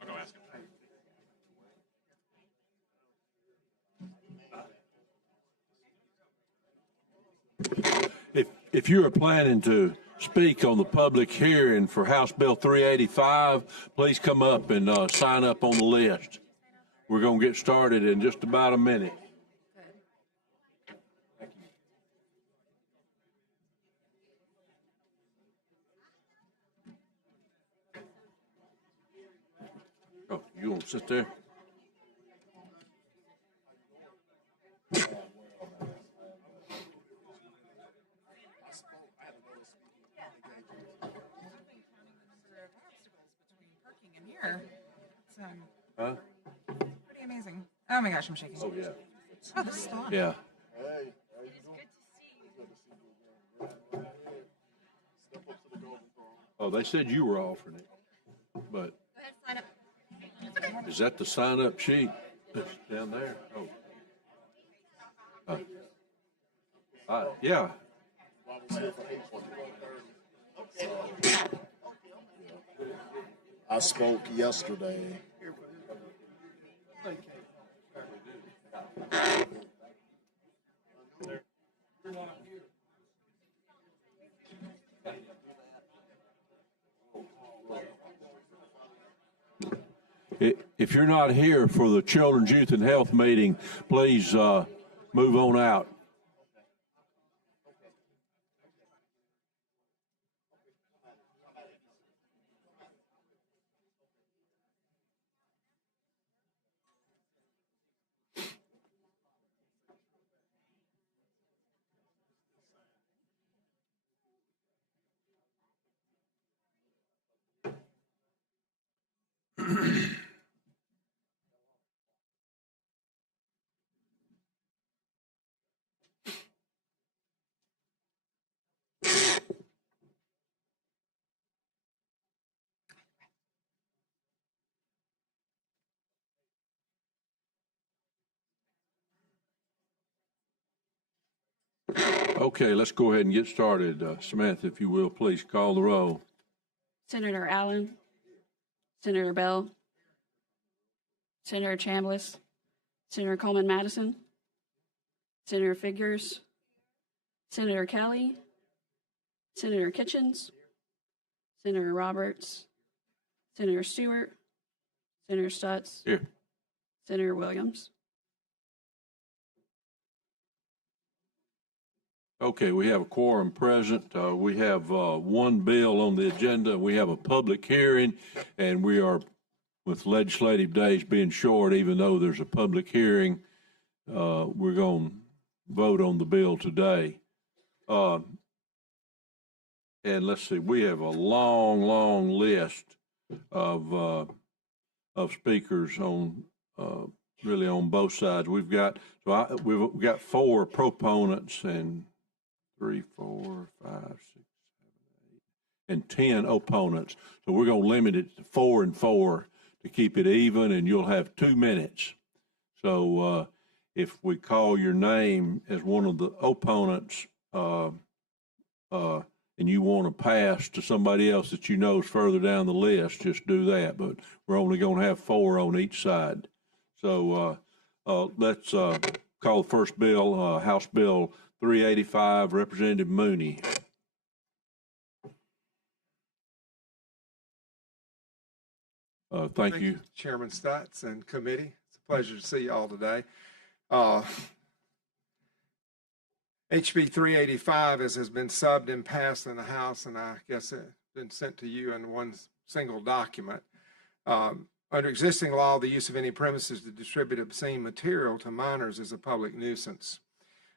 I'll go ask him. If you are planning to speak on the public hearing for House Bill 385, please come up and sign up on the list. We're going to get started in just about a minute. Oh, you want to sit there? It's Huh? pretty amazing. Oh my gosh, I'm shaking. Oh, yeah. Oh, this is fun. Yeah. Oh, they said you were offering it, but Go ahead, sign up. is that the sign-up sheet that's down there? Oh. Yeah. I spoke yesterday. If you're not here for the Children's Youth and Health meeting, please move on out. Okay, let's go ahead and get started. Samantha, if you will, please call the roll. Senator Allen, Senator Bell, Senator Chambliss, Senator Coleman Madison, Senator Figures, Senator Kelly, Senator Kitchens, Senator Roberts, Senator Stewart, Senator Stutz, Here. Senator Williams. Okay, we have a quorum present. We have one bill on the agenda. We have a public hearing, and we are, with legislative days being short, even though there's a public hearing, we're going to vote on the bill today. And let's see, we have a long list of speakers on really on both sides. We've got four proponents and 3, 4, 5, 6, 7, 8, and 10 opponents. So we're going to limit it to 4 and 4 to keep it even, and you'll have 2 minutes. So if we call your name as one of the opponents, and you want to pass to somebody else that you know is further down the list, just do that. But we're only going to have 4 on each side. So let's call the first bill, House Bill 385, Representative Mooney. Thank you. Chairman Stutz and committee. It's a pleasure to see you all today. HB 385, as has been subbed and passed in the House, and I guess it's been sent to you in one single document. Under existing law, the use of any premises to distribute obscene material to minors is a public nuisance.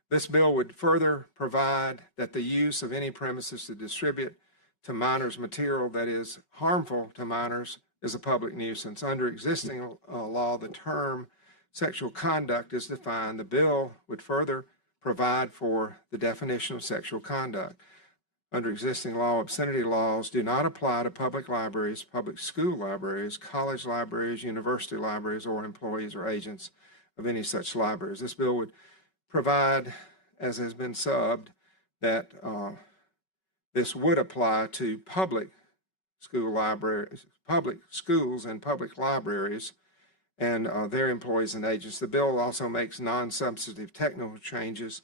This bill would further provide that the use of any premises to distribute to minors material that is harmful to minors is a public nuisance. Under existing law, the term sexual conduct is defined. The bill would further provide for the definition of sexual conduct. Under existing law, obscenity laws do not apply to public libraries, public school libraries, college libraries, university libraries, or employees or agents of any such libraries. This bill would provide, as has been subbed, that this would apply to public school libraries, public schools and public libraries and their employees and agents. The bill also makes non-substantive technical changes.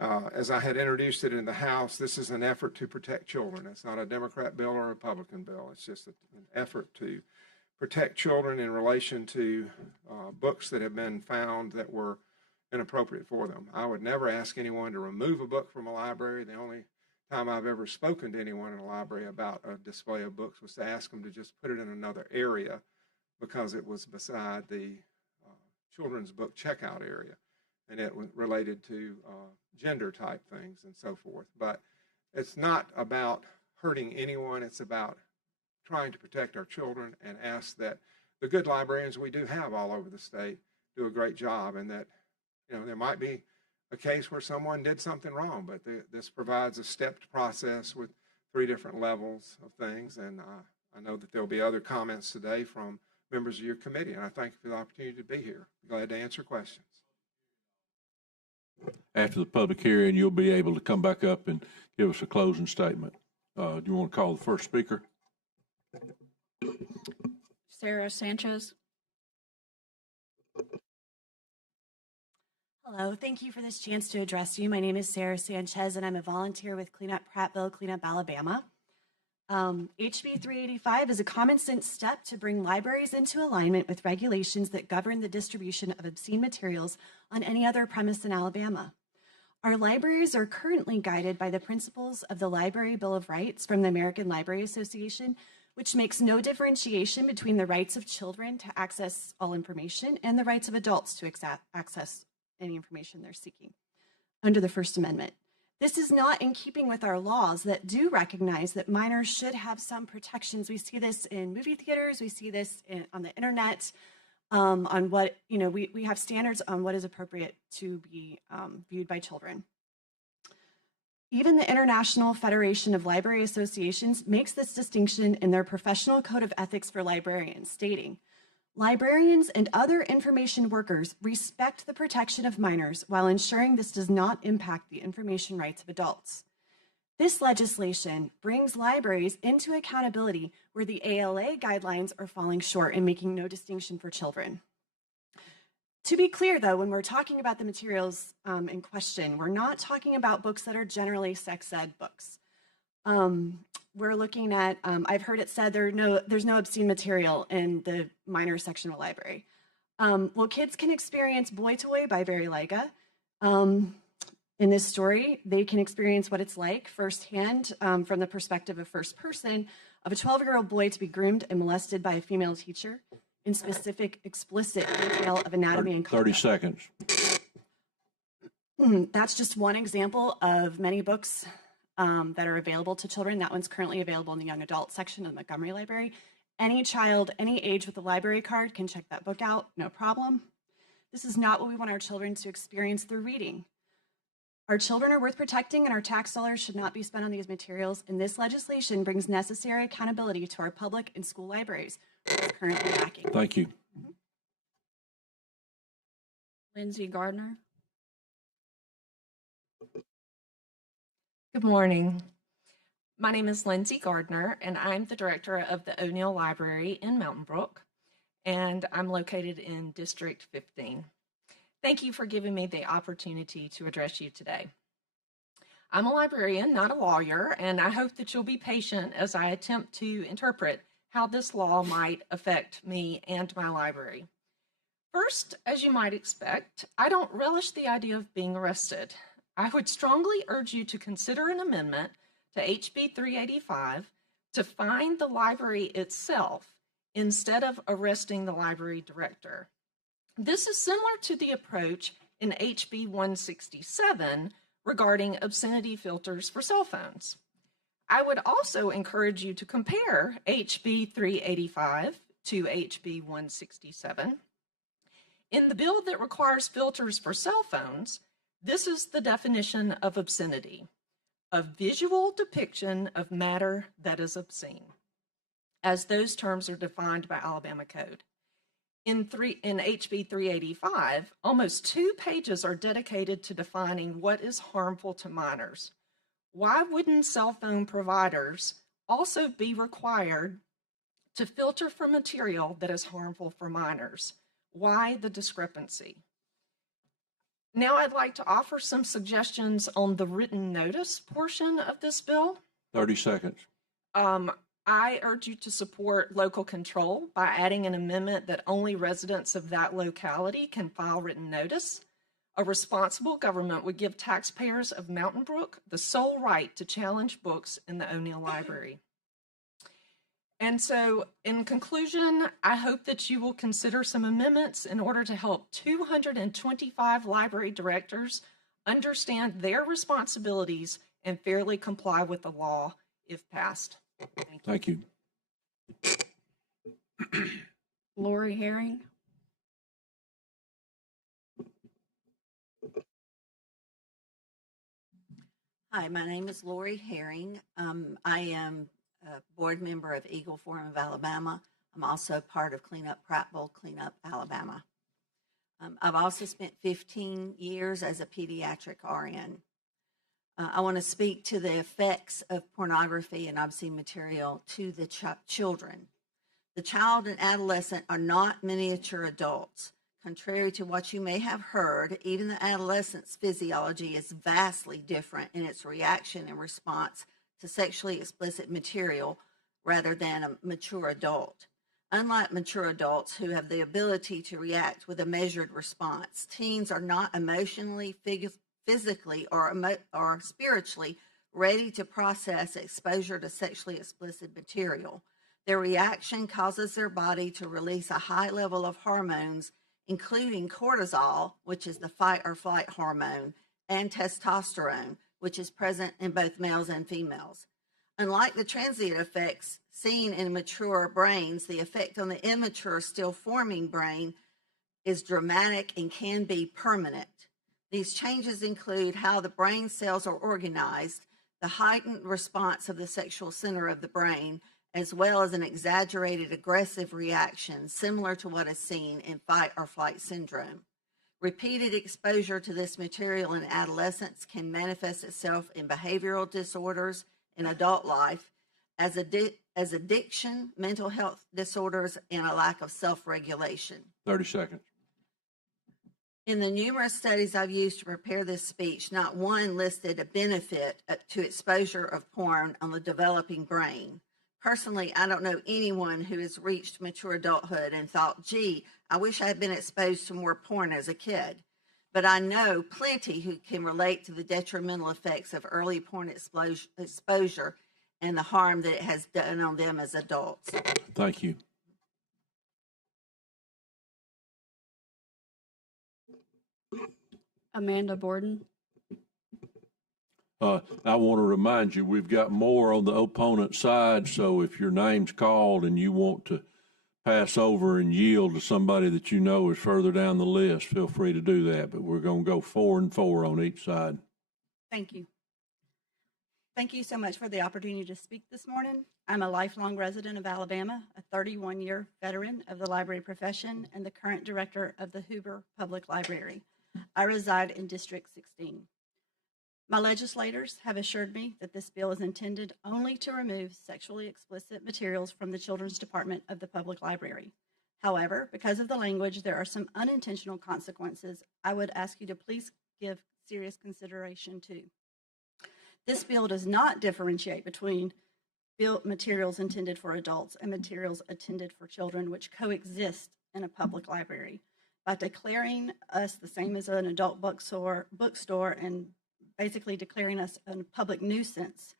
As I had introduced it in the House, this is an effort to protect children. It's not a Democrat bill or a Republican bill. It's just an effort to protect children in relation to books that have been found that were inappropriate for them. I would never ask anyone to remove a book from a library. The only time I've ever spoken to anyone in a library about a display of books was to ask them to just put it in another area because it was beside the children's book checkout area, and it was related to gender type things and so forth. But it's not about hurting anyone. It's about trying to protect our children and ask that the good librarians we do have all over the state do a great job, and that, you know, there might be a case where someone did something wrong, but this provides a stepped process with 3 different levels of things. And I know that there'll be other comments today from members of your committee, and I thank you for the opportunity to be here. Glad to answer questions. After the public hearing, you'll be able to come back up and give us a closing statement. Do you want to call the first speaker? Sarah Sanchez. Hello, thank you for this chance to address you. My name is Sarah Sanchez, and I'm a volunteer with Clean Up Prattville, Clean Up Alabama. HB 385 is a common sense step to bring libraries into alignment with regulations that govern the distribution of obscene materials on any other premise in Alabama. Our libraries are currently guided by the principles of the Library Bill of Rights from the American Library Association, which makes no differentiation between the rights of children to access all information and the rights of adults to access any information they're seeking under the First Amendment. This is not in keeping with our laws that do recognize that minors should have some protections. We see this in movie theaters, we see this on the internet, on what, you know, we have standards on what is appropriate to be viewed by children. Even the International Federation of Library Associations makes this distinction in their professional code of ethics for librarians, stating, librarians and other information workers respect the protection of minors while ensuring this does not impact the information rights of adults. This legislation brings libraries into accountability where the ALA guidelines are falling short and making no distinction for children. To be clear, though, when we're talking about the materials in question, we're not talking about books that are generally sex ed books. We're looking at, I've heard it said there's no obscene material in the minor section of a library. Well, kids can experience Boy Toy by Barry Lyga. In this story, they can experience what it's like firsthand from the perspective of first person of a 12-year-old boy to be groomed and molested by a female teacher in specific, explicit detail of anatomy and conduct. 30 seconds. That's just one example of many books that are available to children. That one's currently available in the young adult section of the Montgomery Library. Any child, any age with a library card can check that book out, no problem. This is not what we want our children to experience through reading. Our children are worth protecting, and our tax dollars should not be spent on these materials, and this legislation brings necessary accountability to our public and school libraries, which is currently lacking. Thank you. Lindsay Gardner. Good morning. My name is Lindsay Gardner, and I'm the director of the O'Neill Library in Mountain Brook, and I'm located in District 15. Thank you for giving me the opportunity to address you today. I'm a librarian, not a lawyer, and I hope that you'll be patient as I attempt to interpret how this law might affect me and my library. First, as you might expect, I don't relish the idea of being arrested. I would strongly urge you to consider an amendment to HB 385 to fine the library itself instead of arresting the library director. This is similar to the approach in HB 167 regarding obscenity filters for cell phones. I would also encourage you to compare HB 385 to HB 167. In the bill that requires filters for cell phones, this is the definition of obscenity: a visual depiction of matter that is obscene, as those terms are defined by Alabama Code. In HB 385, almost 2 pages are dedicated to defining what is harmful to minors. Why wouldn't cell phone providers also be required to filter for material that is harmful for minors. Why the discrepancy? Now I'd like to offer some suggestions on the written notice portion of this bill. 30 seconds. I urge you to support local control by adding an amendment that only residents of that locality can file written notice. A responsible government would give taxpayers of Mountain Brook the sole right to challenge books in the O'Neill Library. And so, in conclusion, I hope that you will consider some amendments in order to help 225 library directors understand their responsibilities and fairly comply with the law if passed. Thank you. Thank you. Lori Herring. Hi, my name is Lori Herring. I am a board member of Eagle Forum of Alabama. I'm also part of Cleanup Prattville, Cleanup Alabama. I've also spent 15 years as a pediatric RN. I want to speak to the effects of pornography and obscene material to the children. The child and adolescent are not miniature adults. Contrary to what you may have heard, even the adolescent's physiology is vastly different in its reaction and response to sexually explicit material rather than a mature adult. Unlike mature adults who have the ability to react with a measured response, teens are not emotionally, physically, or spiritually ready to process exposure to sexually explicit material. Their reaction causes their body to release a high level of hormones, including cortisol, which is the fight or flight hormone, and testosterone, which is present in both males and females. Unlike the transient effects seen in mature brains, the effect on the immature, still forming brain is dramatic and can be permanent. These changes include how the brain cells are organized, the heightened response of the sexual center of the brain, as well as an exaggerated aggressive reaction similar to what is seen in fight or flight syndrome. Repeated exposure to this material in adolescence can manifest itself in behavioral disorders in adult life as addiction, mental health disorders, and a lack of self-regulation. 30 seconds. In the numerous studies I've used to prepare this speech, not one listed a benefit to exposure of porn on the developing brain. Personally, I don't know anyone who has reached mature adulthood and thought, gee, I wish I had been exposed to more porn as a kid. But I know plenty who can relate to the detrimental effects of early porn exposure and the harm that it has done on them as adults. Thank you. Amanda Borden. I want to remind you, we've got more on the opponent side, so if your name's called and you want to pass over and yield to somebody that you know is further down the list, feel free to do that, but we're going to go 4 and 4 on each side. Thank you. Thank you so much for the opportunity to speak this morning. I'm a lifelong resident of Alabama, a 31-year veteran of the library profession, and the current director of the Hoover Public Library. I reside in District 16. My legislators have assured me that this bill is intended only to remove sexually explicit materials from the Children's Department of the Public Library. However, because of the language, there are some unintentional consequences I would ask you to please give serious consideration to. This bill does not differentiate between materials intended for adults and materials intended for children, which coexist in a public library. By declaring us the same as an adult bookstore and basically declaring us a public nuisance,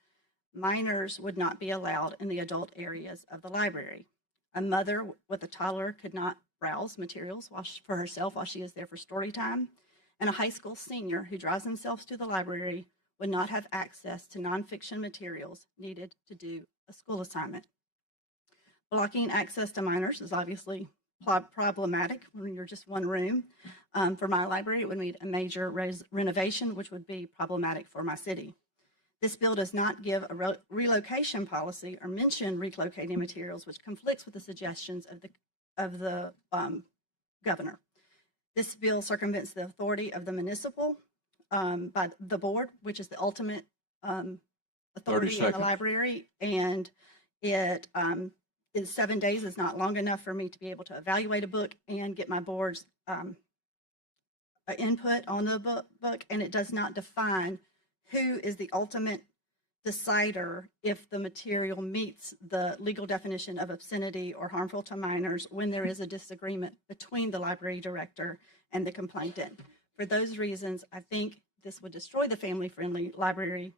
minors would not be allowed in the adult areas of the library. A mother with a toddler could not browse materials for herself while she is there for story time, and a high school senior who drives themselves to the library would not have access to nonfiction materials needed to do a school assignment. Blocking access to minors is obviously problematic when you're just one room. For my library, it would need a major renovation, which would be problematic for my city. This bill does not give a relocation policy or mention relocating materials, which conflicts with the suggestions of the governor. This bill circumvents the authority of the municipal by the board, which is the ultimate authority in the library, and it is 7 days is not long enough for me to be able to evaluate a book and get my board's input on the book, and it does not define who is the ultimate decider if the material meets the legal definition of obscenity or harmful to minors when there is a disagreement between the library director and the complainant. For those reasons, I think this would destroy the family-friendly library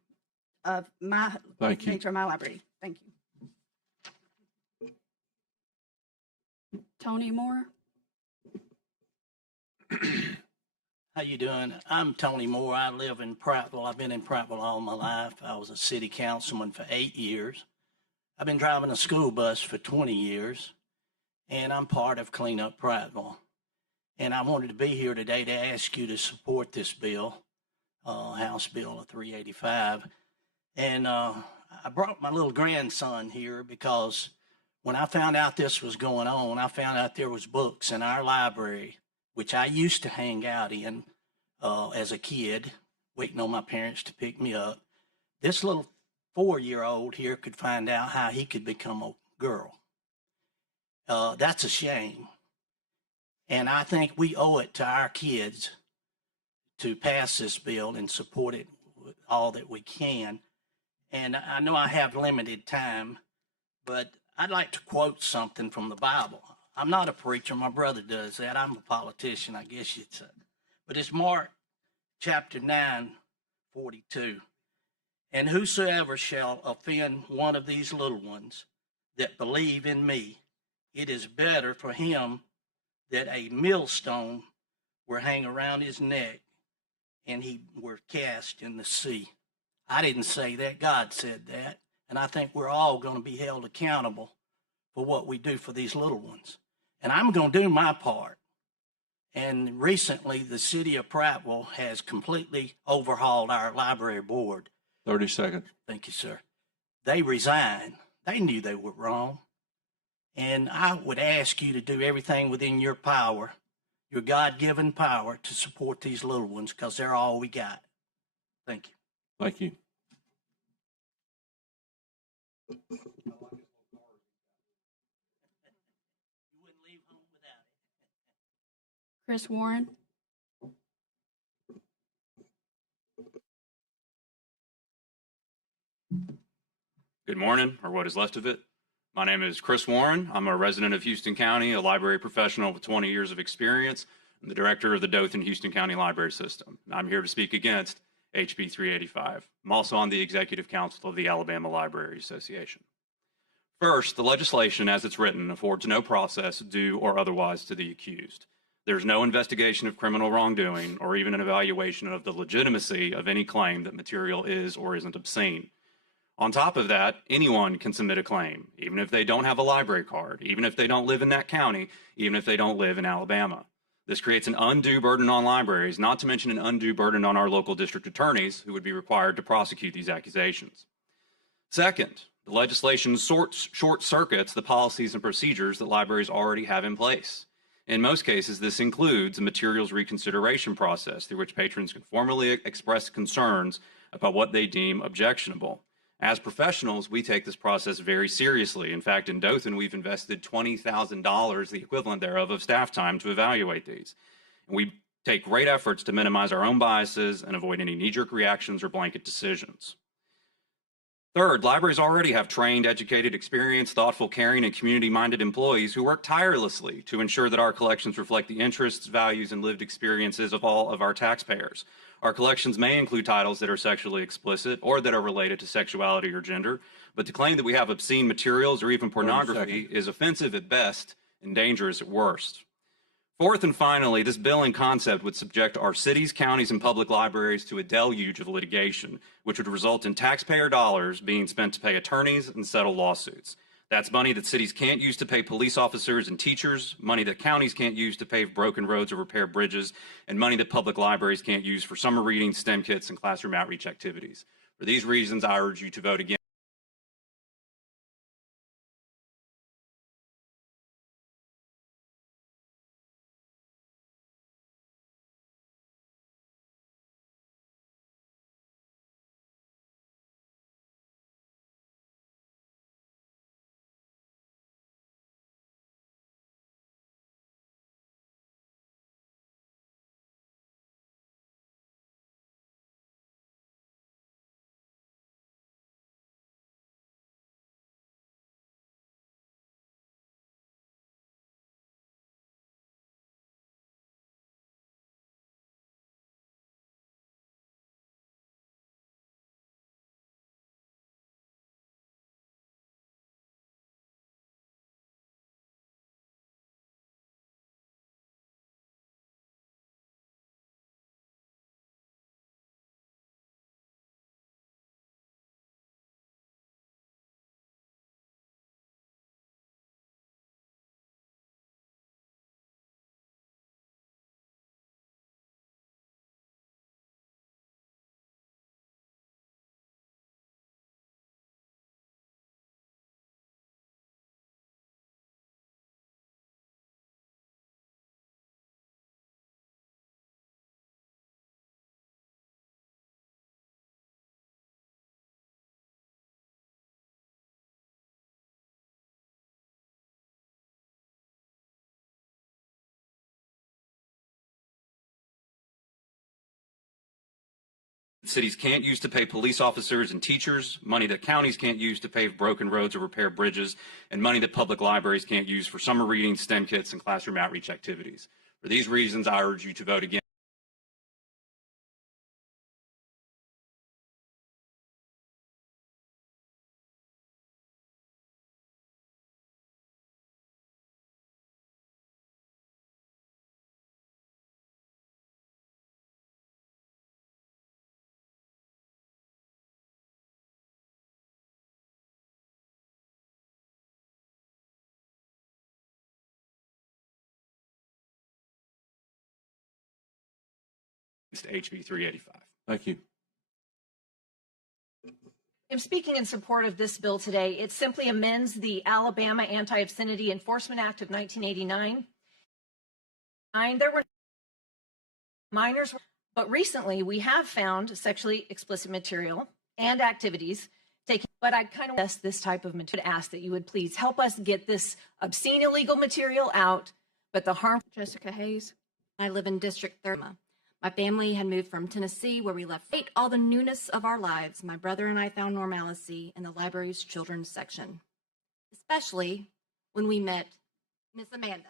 of my Thank you. nature of my library. Thank you. Tony Moore. How you doing? I'm Tony Moore. I live in Prattville. I've been in Prattville all my life. I was a city councilman for 8 years. I've been driving a school bus for 20 years, and I'm part of Clean Up Prattville. And I wanted to be here today to ask you to support this bill, House Bill 385. And I brought my little grandson here because when I found out this was going on, I found out there was books in our library, which I used to hang out in as a kid, waiting on my parents to pick me up. This little 4-year-old here could find out how he could become a girl. That's a shame. And I think we owe it to our kids to pass this bill and support it with all that we can. And I know I have limited time, but I'd like to quote something from the Bible. I'm not a preacher. My brother does that. I'm a politician, I guess you'd say. But it's Mark chapter 9:42. And whosoever shall offend one of these little ones that believe in me, it is better for him that a millstone were hang around his neck and he were cast in the sea. I didn't say that. God said that. And I think we're all going to be held accountable for what we do for these little ones. And I'm going to do my part. And recently, the city of Prattville has completely overhauled our library board. 30 seconds. Thank you, sir. They resigned. They knew they were wrong. And I would ask you to do everything within your power, your God-given power, to support these little ones because they're all we got. Thank you. Thank you. You wouldn't leave home without it. Chris Warren. Good morning, or what is left of it. My name is Chris Warren. I'm a resident of Houston County, a library professional with 20 years of experience, and the director of the Dothan-Houston County Library System. I'm here to speak against HB 385. I'm also on the Executive Council of the Alabama Library Association. First, the legislation as it's written affords no process due or otherwise to the accused. There's no investigation of criminal wrongdoing or even an evaluation of the legitimacy of any claim that material is or isn't obscene. On top of that, anyone can submit a claim, even if they don't have a library card, even if they don't live in that county, even if they don't live in Alabama. This creates an undue burden on libraries, not to mention an undue burden on our local district attorneys who would be required to prosecute these accusations. Second, the legislation short circuits the policies and procedures that libraries already have in place. In most cases, this includes a materials reconsideration process through which patrons can formally express concerns about what they deem objectionable. As professionals, we take this process very seriously. In fact, in Dothan, we've invested $20,000, the equivalent thereof, of staff time to evaluate these. And we take great efforts to minimize our own biases and avoid any knee-jerk reactions or blanket decisions. Third, libraries already have trained, educated, experienced, thoughtful, caring, and community-minded employees who work tirelessly to ensure that our collections reflect the interests, values, and lived experiences of all of our taxpayers. Our collections may include titles that are sexually explicit or that are related to sexuality or gender, but to claim that we have obscene materials or even pornography is offensive at best and dangerous at worst. Fourth and finally, this bill in concept would subject our cities, counties, and public libraries to a deluge of litigation, which would result in taxpayer dollars being spent to pay attorneys and settle lawsuits. That's money that cities can't use to pay police officers and teachers, money that counties can't use to pave broken roads or repair bridges, and money that public libraries can't use for summer reading, STEM kits, and classroom outreach activities. For these reasons, I urge you to vote against. cities can't use to pay police officers and teachers, money that counties can't use to pave broken roads or repair bridges, and money that public libraries can't use for summer reading, STEM kits, and classroom outreach activities. For these reasons, I urge you to vote against HB 385. Thank you. I'm speaking in support of this bill today. It simply amends the Alabama Anti-Obscenity Enforcement Act of 1989. There were minors, but recently we have found sexually explicit material and activities taken. But I kind of ask this type of material, ask that you would please help us get this obscene illegal material out, but the harmful. Jessica Hayes. I live in District 30. My family had moved from Tennessee, where we left all the newness of our lives. My brother and I found normalcy in the library's children's section, especially when we met Miss Amanda,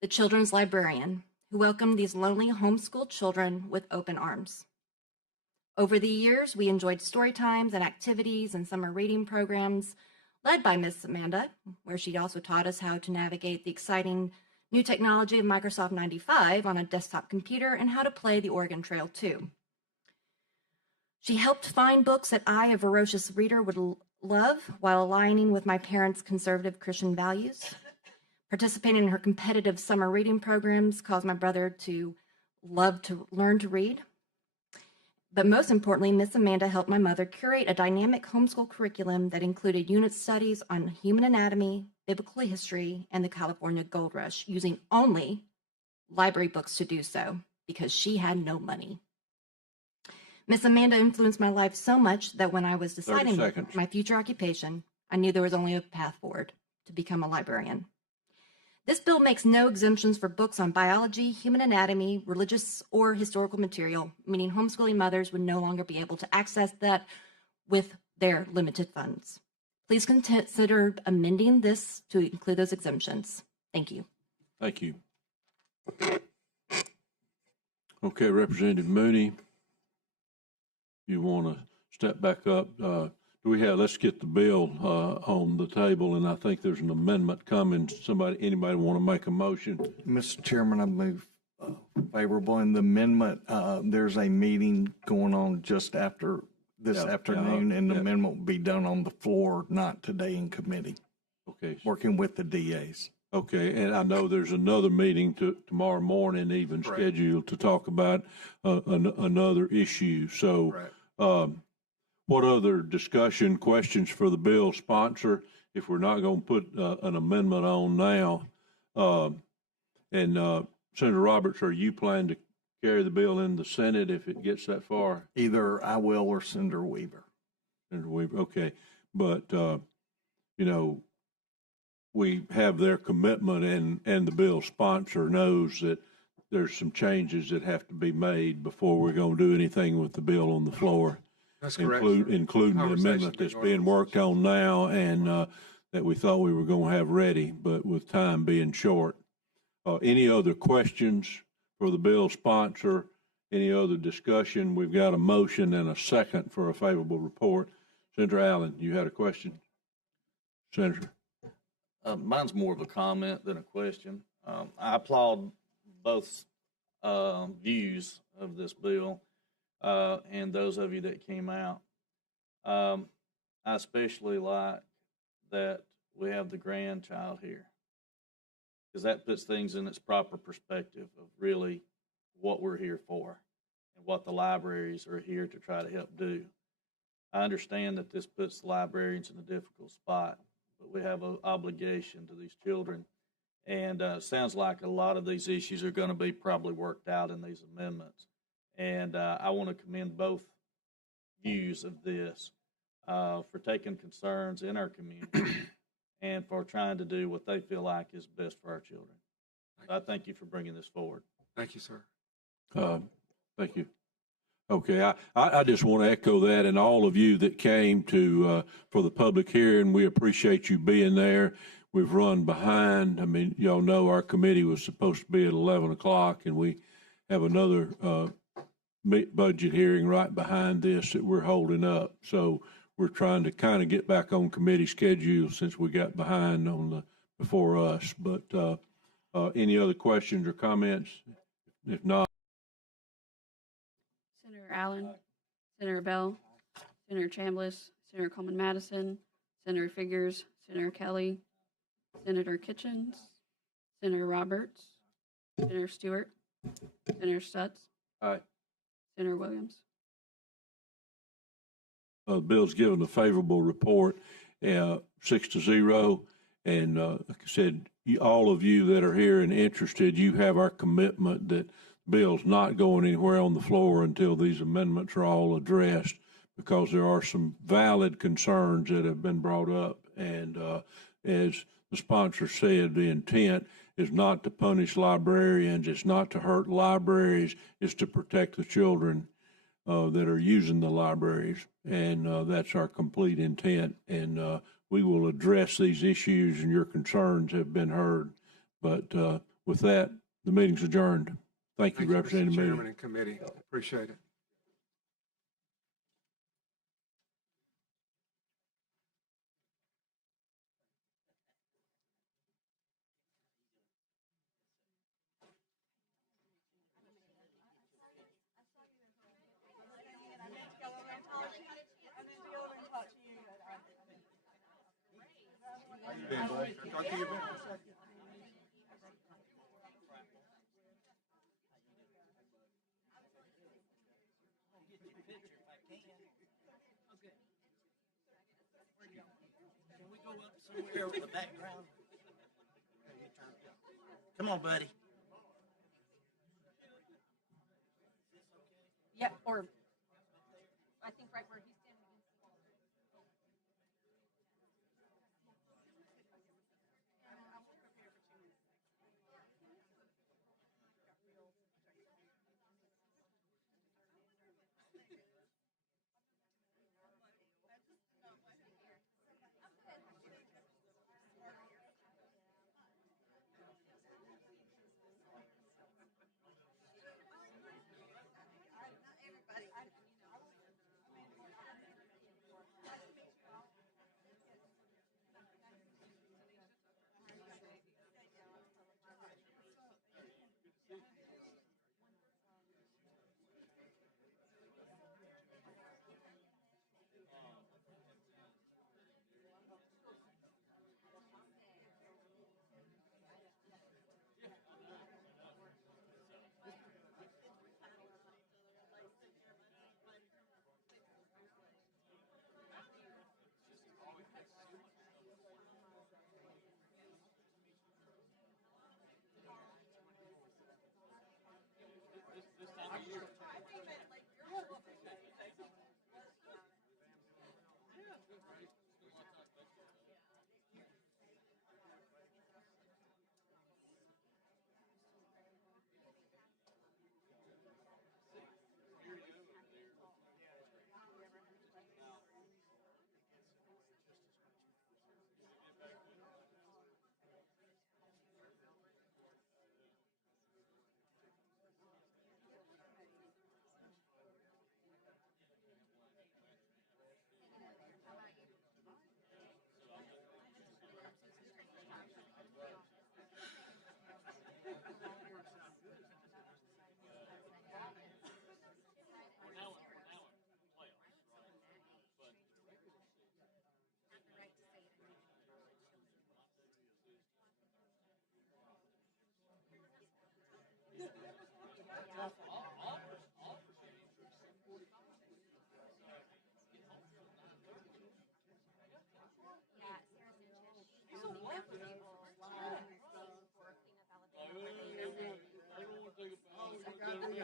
the children's librarian, who welcomed these lonely homeschooled children with open arms. Over the years, we enjoyed story times and activities and summer reading programs led by Miss Amanda, where she also taught us how to navigate the exciting new technology of Microsoft 95 on a desktop computer and how to play the Oregon Trail 2. She helped find books that I, a voracious reader, would love while aligning with my parents' conservative Christian values. Participating in her competitive summer reading programs caused my brother to love to learn to read. But most importantly, Miss Amanda helped my mother curate a dynamic homeschool curriculum that included unit studies on human anatomy, biblical history, and the California Gold Rush, using only library books to do so because she had no money. Miss Amanda influenced my life so much that when I was deciding my future occupation, I knew there was only a path forward to become a librarian. This bill makes no exemptions for books on biology, human anatomy, religious or historical material, meaning homeschooling mothers would no longer be able to access that with their limited funds. Please consider amending this to include those exemptions. Thank you. Thank you. Okay, Representative Mooney, you want to step back up? Let's get the bill on the table, and I think there's an amendment coming. Anybody want to make a motion? Mr. Chairman, I move favorable in the amendment. There's a meeting going on just after this afternoon, and the amendment will be done on the floor, not today in committee. Okay. Working with the DAs. Okay, and I know there's another meeting tomorrow morning even scheduled to talk about another issue. So what other discussion, questions for the bill sponsor if we're not going to put an amendment on now? Senator Roberts, are you planning to carry the bill in the Senate if it gets that far? Either I will or Senator Weaver. Senator Weaver, okay. But, we have their commitment, and the bill sponsor knows that there's some changes that have to be made before we're going to do anything with the bill on the floor. That's correct. Including the amendment that's being worked on now and that we thought we were going to have ready, but with time being short. Any other questions for the bill sponsor? Any other discussion? We've got a motion and a second for a favorable report. Senator Allen, you had a question? Senator. Mine's more of a comment than a question. I applaud both views of this bill and those of you that came out. I especially like that we have the grandchild here, because that puts things in its proper perspective of really what we're here for and what the libraries are here to try to help do. I understand that this puts the librarians in a difficult spot, but we have an obligation to these children. And it sounds like a lot of these issues are going to be probably worked out in these amendments. And I want to commend both views of this for taking concerns in our community and for trying to do what they feel like is best for our children. I thank you for bringing this forward. Thank you, sir. Thank you. Okay, I just want to echo that, and all of you that came to for the public hearing, we appreciate you being there. We've run behind. I mean, y'all know our committee was supposed to be at 11 o'clock, and we have another budget hearing right behind this that we're holding up. So we're trying to kind of get back on committee schedule since we got behind on the before us. But any other questions or comments? If not, Senator Allen, Senator Bell, Senator Chambliss, Senator Coleman Madison, Senator Figures, Senator Kelly, Senator Kitchens, Senator Roberts, Senator Stewart, Senator Stutz, aye. Senator Williams. The bill's given a favorable report, 6-0. And like I said, all of you that are here and interested, you have our commitment that the bill's not going anywhere on the floor until these amendments are all addressed, because there are some valid concerns that have been brought up. And as the sponsor said, the intent is not to punish librarians, it's not to hurt libraries, it's to protect the children that are using the libraries. And that's our complete intent. And we will address these issues, and your concerns have been heard. But with that, the meeting's adjourned. Thank you, Representative Mr. Moody. Chairman and committee. Appreciate it. Can we go up somewhere with the background? Come on, buddy. Yeah, or I think right where he's standing.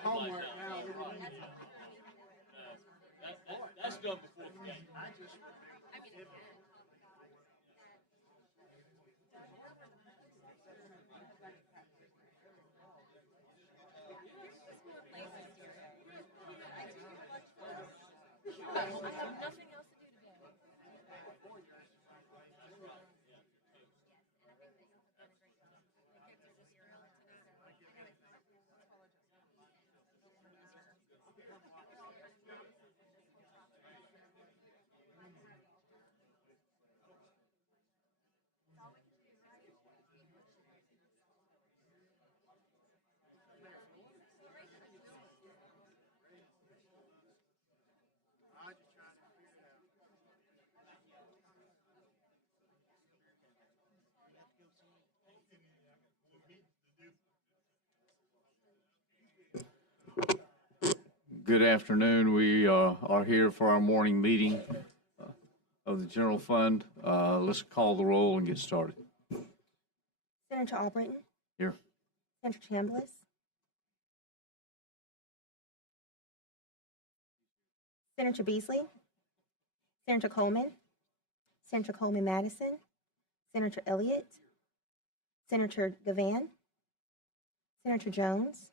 Homework now. That's done before the game. Good afternoon. We are here for our morning meeting of the general fund. Let's call the roll and get started. Senator Albritton? Here. Senator Chambliss? Senator Beasley? Senator Coleman? Senator Coleman Madison? Senator Elliott? Senator Gavan? Senator Jones?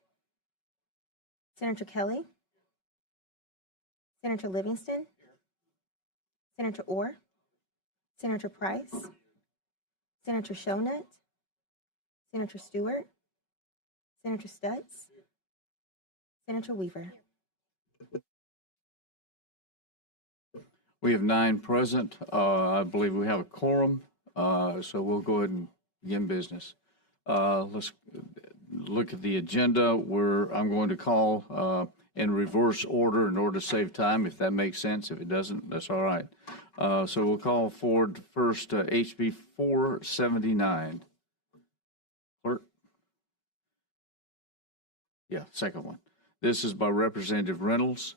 Senator Kelly? Senator Livingston? Senator Orr? Senator Price? Senator Shonut? Senator Stewart? Senator Stutz? Senator Weaver? We have 9 present. I believe we have a quorum, so we'll go ahead and begin business. Let's look at the agenda. I'm going to call in reverse order in order to save time, if that makes sense. If it doesn't, that's all right. So we'll call forward first HB 479. Clerk? Yeah, second one. This is by Representative Reynolds.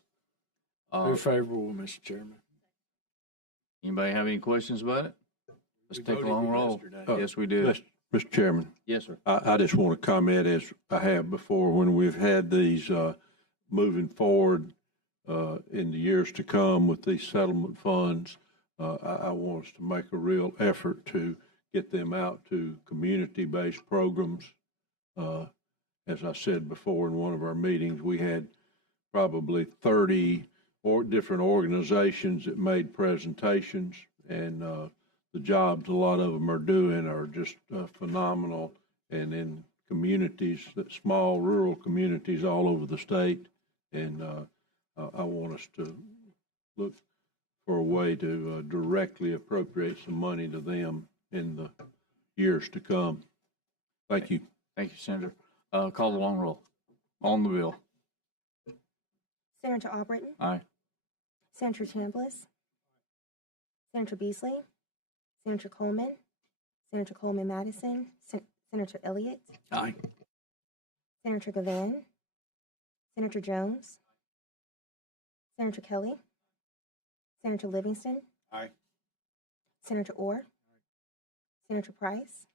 Very favorable, Mr. Chairman. Anybody have any questions about it? Let's take a long roll. Yes, we do. Mr. Chairman. Yes, sir. I just want to comment, as I have before, when we've had these moving forward in the years to come with these settlement funds, I want us to make a real effort to get them out to community-based programs. As I said before in one of our meetings, we had probably 30 different organizations that made presentations, and the jobs a lot of them are doing are just phenomenal, and in communities, small rural communities all over the state. And I want us to look for a way to directly appropriate some money to them in the years to come. Thank you. Thank you, Senator. Call the long roll on the bill. Senator Albritton? Aye. Senator Chambliss? Senator Beasley? Senator Coleman? Senator Coleman Madison? Senator Elliott? Aye. Senator Gavan? Senator Jones? Senator Kelly? Senator Livingston? Aye. Senator Orr? Senator Price?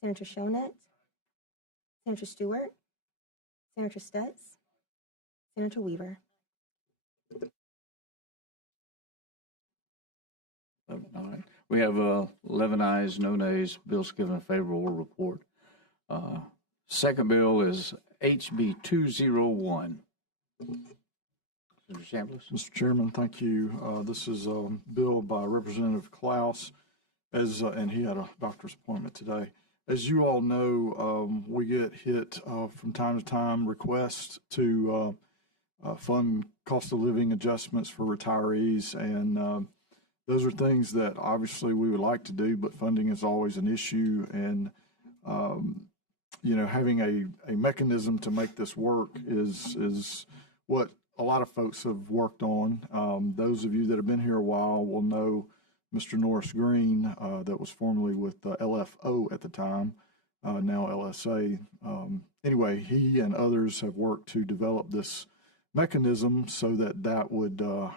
Senator Shonut? Senator Stewart? Senator Stutz? Senator Weaver? All right. We have 11 ayes, no nays. Bill's given a favorable report. Second bill is HB 201. Senator Chambliss. Mr. Chairman, thank you. This is a bill by Representative Klaus, and he had a doctor's appointment today. As you all know, we get hit from time to time requests to fund cost of living adjustments for retirees, and those are things that obviously we would like to do, but funding is always an issue. And having a mechanism to make this work is what a lot of folks have worked on. Those of you that have been here a while will know Mr. Norris Green, that was formerly with LFO at the time, now LSA. Anyway, he and others have worked to develop this mechanism so that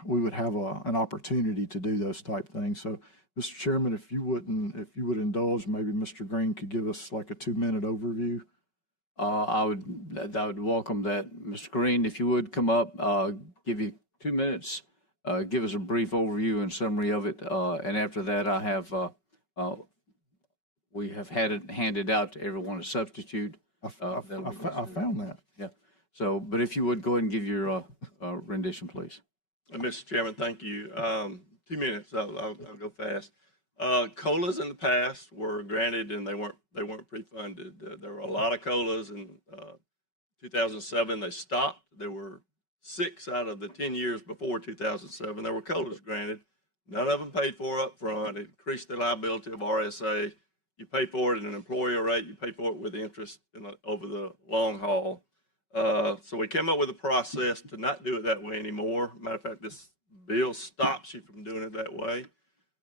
we would have an opportunity to do those type things. So, Mr. Chairman, if you would indulge, maybe Mr. Green could give us like a 2-minute overview. I would welcome that. Mr. Green, if you would come up, give you 2 minutes, give us a brief overview and summary of it. And after that, we have had it handed out to everyone, a substitute. I found that. Yeah. So, but if you would go ahead and give your rendition, please. Mr. Chairman, thank you. 2 minutes, I'll go fast. COLAs in the past were granted and they weren't pre-funded. There were a lot of COLAs in 2007. They stopped. There were 6 out of the 10 years before 2007. There were COLAs granted. None of them paid for up front. It increased the liability of RSA. You pay for it at an employer rate. You pay for it with interest over the long haul. So we came up with a process to not do it that way anymore. Matter of fact, this bill stops you from doing it that way.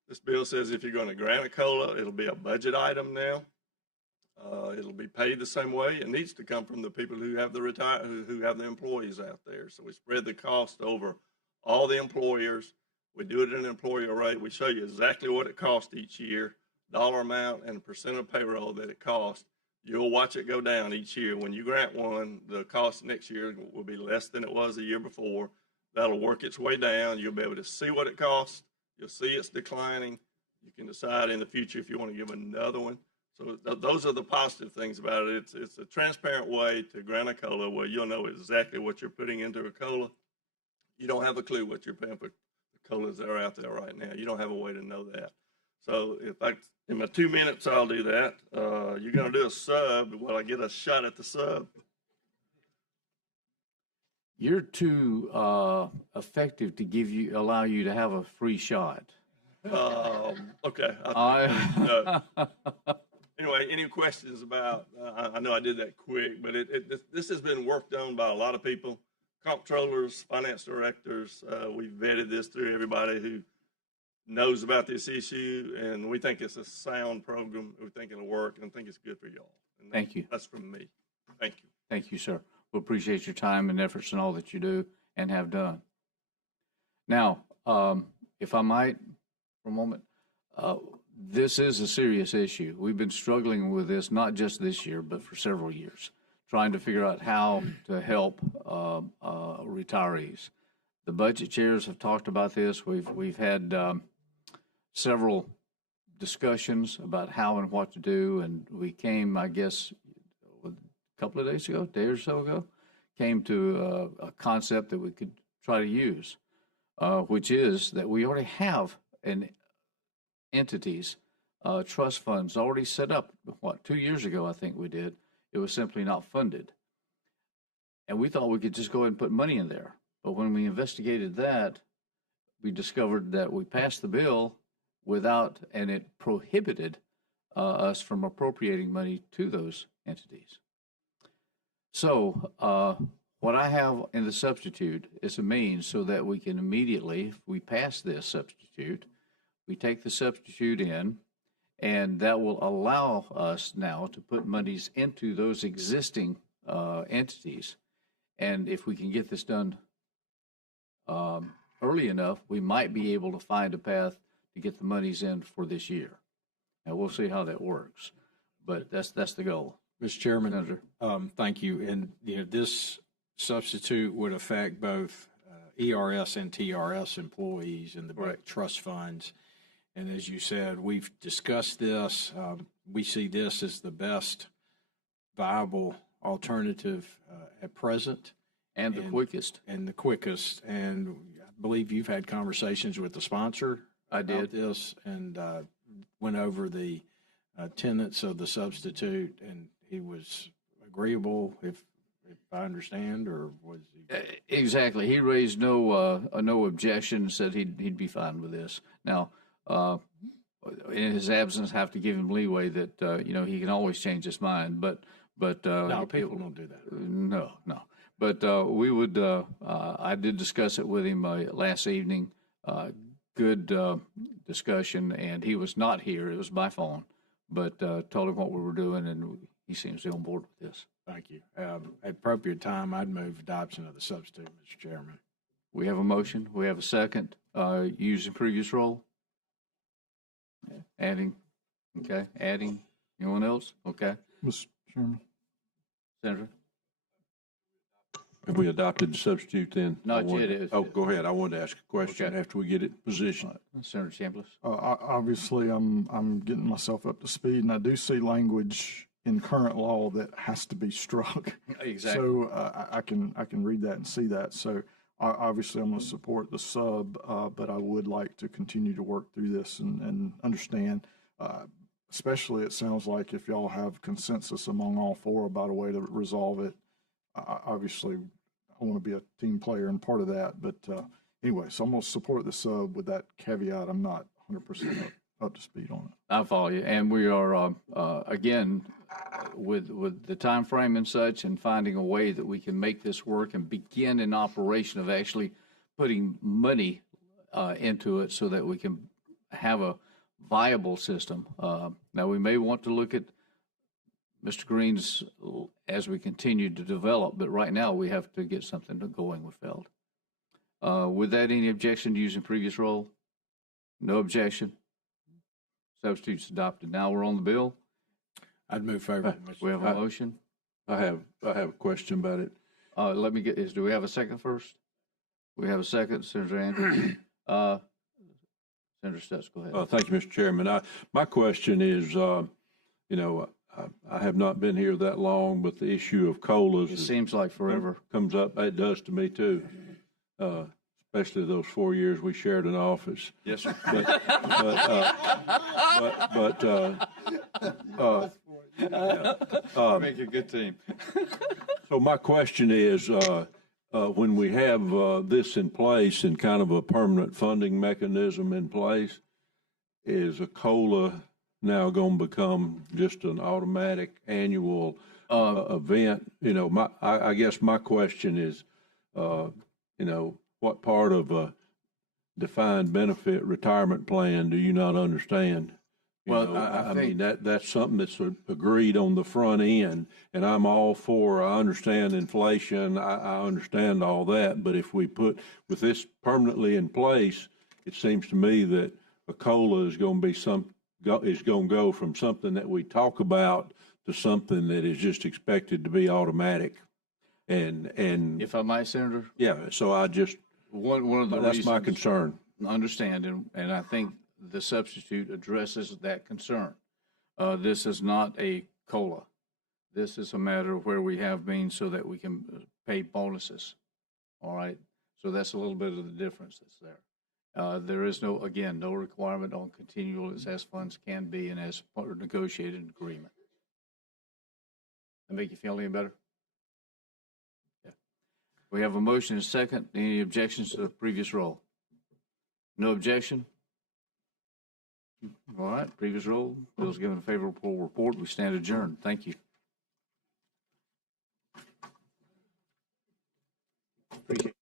This bill says if you're going to grant a COLA, it'll be a budget item now. It'll be paid the same way. It needs to come from the people who have who have the employees out there. So we spread the cost over all the employers. We do it at an employer rate. We show you exactly what it costs each year, dollar amount and percent of payroll that it costs. You'll watch it go down each year. When you grant one, the cost next year will be less than it was the year before. That'll work its way down. You'll be able to see what it costs. You'll see it's declining. You can decide in the future if you want to give another one. So those are the positive things about it. It's a transparent way to grant a COLA where you'll know exactly what you're putting into a COLA. You don't have a clue what you're paying for the COLAs that are out there right now. You don't have a way to know that. So in my 2 minutes, I'll do that. You're going to do a sub. Will I get a shot at the sub? You're too effective to allow you to have a free shot. Okay. Anyway, any questions about? I know I did that quick, but this has been worked on by a lot of people, comptrollers, finance directors. We've vetted this through everybody who knows about this issue, and we think it's a sound program. We think it'll work, and I think it's good for y'all. Thank you. That's from me. Thank you. Thank you, sir. We appreciate your time and efforts and all that you do and have done. Now, if I might, for a moment, this is a serious issue. We've been struggling with this, not just this year, but for several years, trying to figure out how to help retirees. The budget chairs have talked about this. We've had several discussions about how and what to do, and we came, I guess, a couple of days ago, a day or so ago, came to a concept that we could try to use, which is that we already have entities, trust funds already set up, 2 years ago, I think we did. It was simply not funded. And we thought we could just go ahead and put money in there. But when we investigated that, we discovered that we passed the bill and it prohibited us from appropriating money to those entities. So what I have in the substitute is a means so that we can immediately, if we pass this substitute, we take the substitute in, and that will allow us now to put monies into those existing entities. And if we can get this done early enough, we might be able to find a path to get the monies in for this year. And we'll see how that works. But that's the goal. Mr. Chairman, thank you. And this substitute would affect both ERS and TRS employees and the trust funds. And as you said, we've discussed this. We see this as the best viable alternative at present. And the quickest. And the quickest. And I believe you've had conversations with the sponsor. I did. About this and went over the tenets of the substitute, and he was agreeable, if I understand, or was he? Exactly. He raised no objection, said he'd be fine with this. Now, in his absence, have to give him leeway that he can always change his mind. But no, people don't do that. No. But we would. I did discuss it with him last evening. Good discussion, and he was not here. It was by phone, but told him what we were doing, and he seems to be on board with this. Thank you. At appropriate time, I'd move adoption of the substitute, Mr. Chairman. We have a motion. We have a second. Using previous role. Adding. Okay. Adding. Anyone else? Okay. Mr. Chairman. Senator. Have we adopted the substitute then? Not yet. Go ahead. I wanted to ask a question after we get it positioned. Senator Chambliss. Obviously, I'm getting myself up to speed, and I do see language in current law that has to be struck. Exactly. So I can read that and see that. So Obviously, I'm going to support the sub, but I would like to continue to work through this and understand. Especially, it sounds like if y'all have consensus among all four about a way to resolve it. Obviously, I want to be a team player and part of that. But anyway, so I'm going to support the sub with that caveat. I'm not 100% up to speed on it. I follow you, and we are again with the time frame and such, and finding a way that we can make this work and begin an operation of actually putting money into it, so that we can have a viable system. Now, we may want to look at Mr. Green's as we continue to develop, but right now we have to get something going with Feld. With that, any objection to using previous role? No objection. Substitutes adopted. Now we're on the bill. I'd move favorable. We have a motion. I have a question about it. Let me get this. Do we have a second first? We have a second, Senator Andrews. Senator Stutz, go ahead. Thank you, Mr. Chairman. My question is, I have not been here that long, but the issue of COLAs. It seems like forever. Comes up. It does to me too. Especially those 4 years we shared an office. Yes, sir. Make a good team. So my question is, when we have this in place and kind of a permanent funding mechanism in place, is a COLA now going to become just an automatic annual event? I guess my question is, what part of a defined benefit retirement plan do you not understand? I mean, that's something that's agreed on the front end, and I'm all for, I understand inflation, I understand all that, but if we put, with this permanently in place, it seems to me that a COLA is going to be is going to go from something that we talk about to something that is just expected to be automatic. And if I might, Senator? Yeah, so I just, one of the that's reasons, my concern. Understand, and I think the substitute addresses that concern. This is not a COLA. This is a matter of where we have been so that we can pay bonuses. All right? So that's a little bit of the difference that's there. There is no requirement on continual as funds can be and as part of negotiated agreement. That make you feel any better? Yeah. We have a motion and a second. Any objections to the previous roll? No objection? All right, previous roll. Bill's given a favorable report. We stand adjourned. Thank you. Appreciate it.